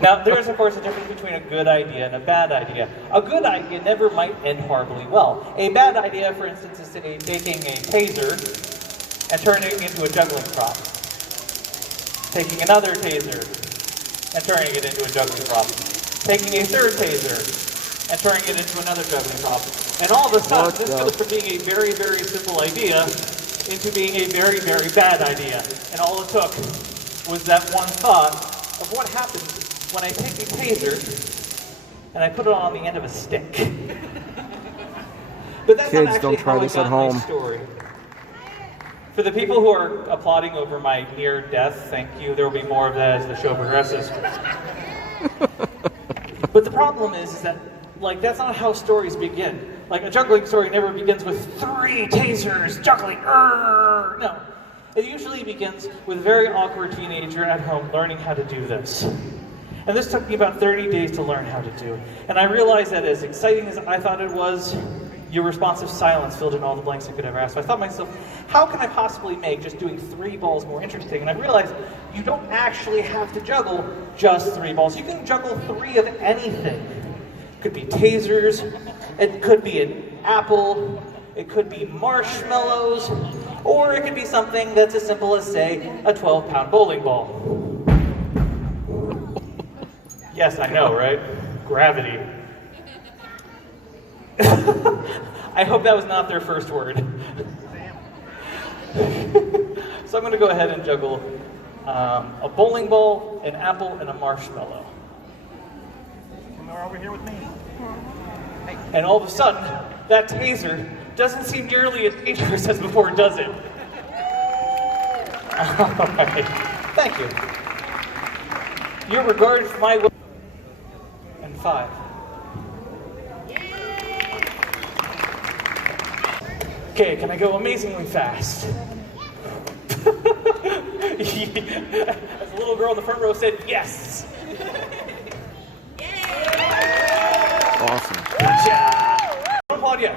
Now, there is, of course, a difference between a good idea and a bad idea. A good idea never might end horribly well. A bad idea, for instance, is taking a taser and turning it into a juggling prop. Taking another taser and turning it into a juggling prop. Taking a third taser and turning it into another juggling prop. And all of a sudden, this goes from being a very, very simple idea into being a very, very bad idea. And all it took was that one thought of what happens when I take a taser and I put it on the end of a stick. But that's Kids, not actually don't try how this I at got home. my story. For the people who are applauding over my near death, thank you. There will be more of that as the show progresses. But the problem is that, like, that's not how stories begin. Like, a juggling story never begins with 3 tasers juggling. No. It usually begins with a very awkward teenager at home learning how to do this. And this took me about 30 days to learn how to do. And I realized that as exciting as I thought it was, your responsive silence filled in all the blanks I could ever ask. So I thought to myself, how can I possibly make just doing 3 balls more interesting? And I realized you don't actually have to juggle just 3 balls. You can juggle 3 of anything. It could be tasers, it could be an apple, it could be marshmallows, or it could be something that's as simple as, say, a 12-pound bowling ball. Yes, I know, right? Gravity. I hope that was not their first word. So I'm going to go ahead and juggle a bowling ball, an apple, and a marshmallow. Come over here with me. And all of a sudden, that taser doesn't seem nearly as dangerous as before, does it? All right. Thank you. You're regarded for my will. And 5. Okay, can I go amazingly fast? As the little girl in the front row said, yes. Awesome. Good job. Don't applaud yet.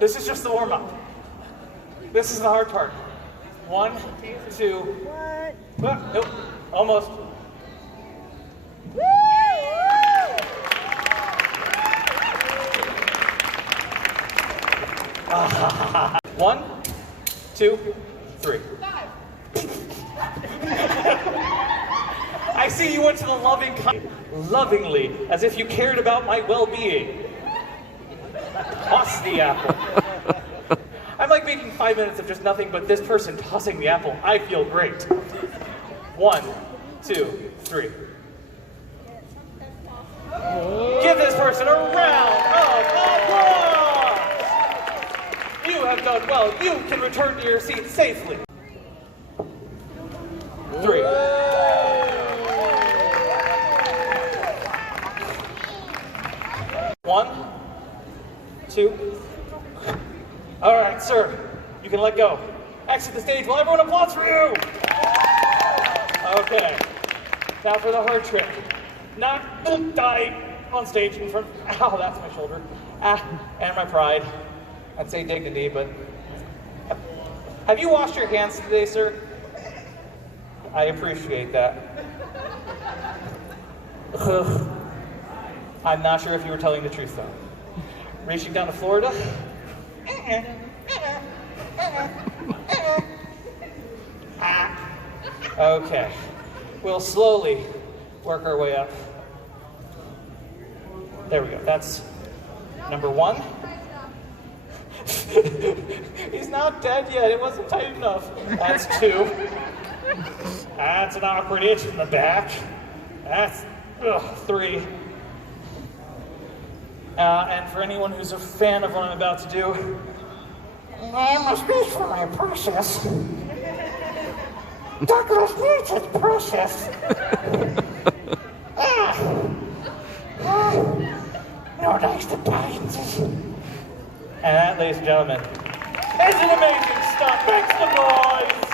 This is just the warm-up. This is the hard part. 1, 2. Nope. Almost. One, 2, 3. I see you went to the lovingly, as if you cared about my well-being. Toss the apple. I'm like making 5 minutes of just nothing but this person tossing the apple. I feel great. 1, 2, 3. Give this person a round of applause! You have done well. You can return to your seat safely. 3. One, 2. All right, sir. You can let go. Exit the stage while everyone applauds for you. Okay. Now for the hard trick. Not die on stage in front. Ow, that's my shoulder. And my pride. I'd say dignity, but. Have you washed your hands today, sir? I appreciate that. I'm not sure if you were telling the truth, though. Reaching down to Florida? Okay. We'll slowly work our way up. There we go. That's number 1. He's not dead yet. It wasn't tight enough. That's 2. That's an awkward itch in the back. That's 3. And for anyone who's a fan of what I'm about to do, I must be for my precious. Douglas needs his precious. No nice to pines. And that, ladies and gentlemen, is an amazing stunt. Make some noise.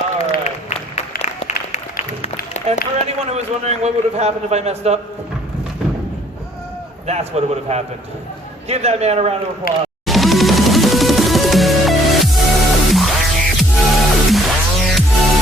All right. And for anyone who was wondering what would have happened if I messed up, that's what would have happened. Give that man a round of applause.